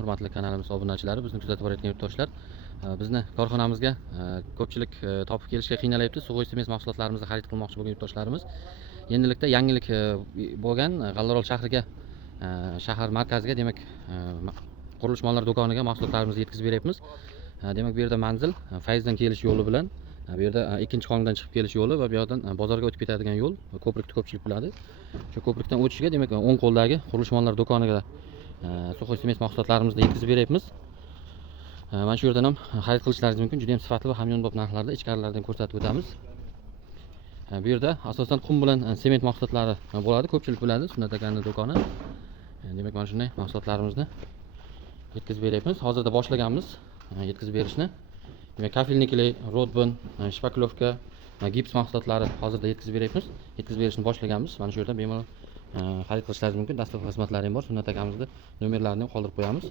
Hurmatli kanalimiz obunachilari, bizni kuzatib borayotgan yurtdoshlar, bizni korxonamizga ko'pchilik topib kelishga qiynalayapti. Sug'oy sement mahsulotlarimizni xarid qilmoqchi bo'lgan yurtdoshlarimiz, endilikda yangilik bo'lgan G'allaorol shahriga, shahar markaziga, demak, qurilish mollari do'koniga mahsulotlarimizni yetkazib beryapmiz. Demak, bu yerda manzil Fayzdan kelish yo'li bilan, bu yerda ikkinchi xondan chiqib kelish yo'li va bu yerdan bozorga o'tib ketadigan yo'l, ko'prikni ko'pchilik biladi. Shu ko'prikdan o'tishga, demak, o'ng qo'ldagi qurilish mollari do'koniga Sug'oy sement mahsulotlarimizni yetkazib beryapmiz. Mana shu yerdan ham xarid qilishlaringiz mumkin. Juda ham sifatli va hamyonbop narxlarda ichkarilardan ko'rsatib o'tamiz. Bu yerda asosan qum bilan sement mahsulotlari bo'ladi. Ko'pchilik biladi, Sunnat akaning do'koni. Demak, mana shunday mahsulotlarimizni yetkazib beryapmiz. Hozirda boshlaganmiz yetkazib berishni. Demak, kafilnikli, rodbin, shpaklovka, gips mahsulotlari hozirda yetkazib beryapmiz. Yetkazib berishni boshlaganmiz. Mana shu yerdan bemalol xarid qilishlaringiz mumkin. Dastlabki xizmatlari ham bor. Sunnat akamizning nomerlarini ham qoldirib qo'yamiz.